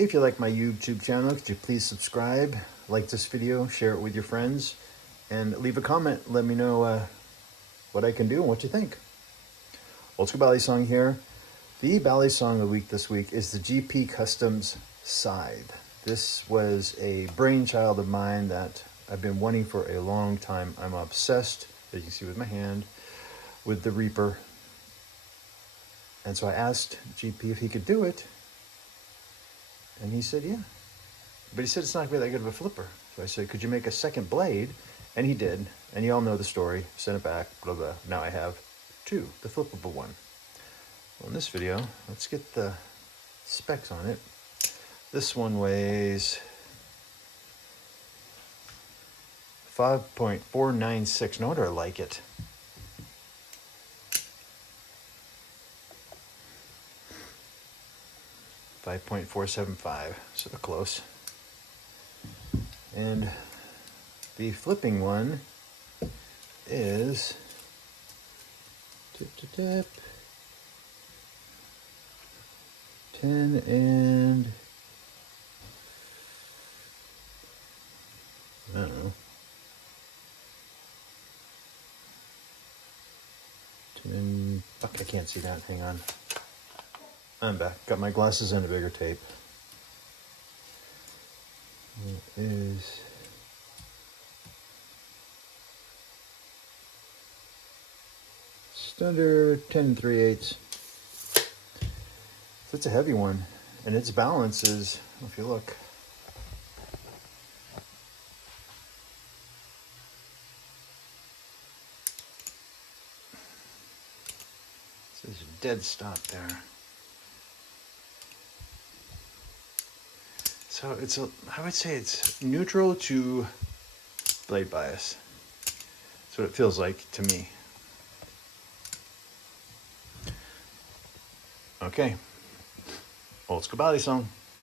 If you like my YouTube channel, could you please subscribe, like this video, share it with your friends, and leave a comment. Let me know what I can do and what you think. Old School Balisong here. The Balisong of the week this week is the GP Customs Scythe. This was a brainchild of mine that I've been wanting for a long time. I'm obsessed, as you can see with my hand, with the Reaper. And so I asked GP if he could do it. And he said, yeah. But he said it's not going to be that good of a flipper. So I said, could you make a second blade? And he did. And you all know the story. Sent it back, blah, blah. Now I have two, the flippable one. Well, in this video, let's get the specs on it. This one weighs 5.496. No wonder I like it. .475, so they're close. And the flipping one is tip to tip 10 and I don't know 10. Fuck, I can't see that. Hang on. I'm back. Got my glasses and a bigger tape. It is just under 10 3/8. So it's a heavy one, and its balance is, if you look, it says dead stop there. So it's I would say it's neutral to blade bias. That's what it feels like to me. Okay. Old School Balisong.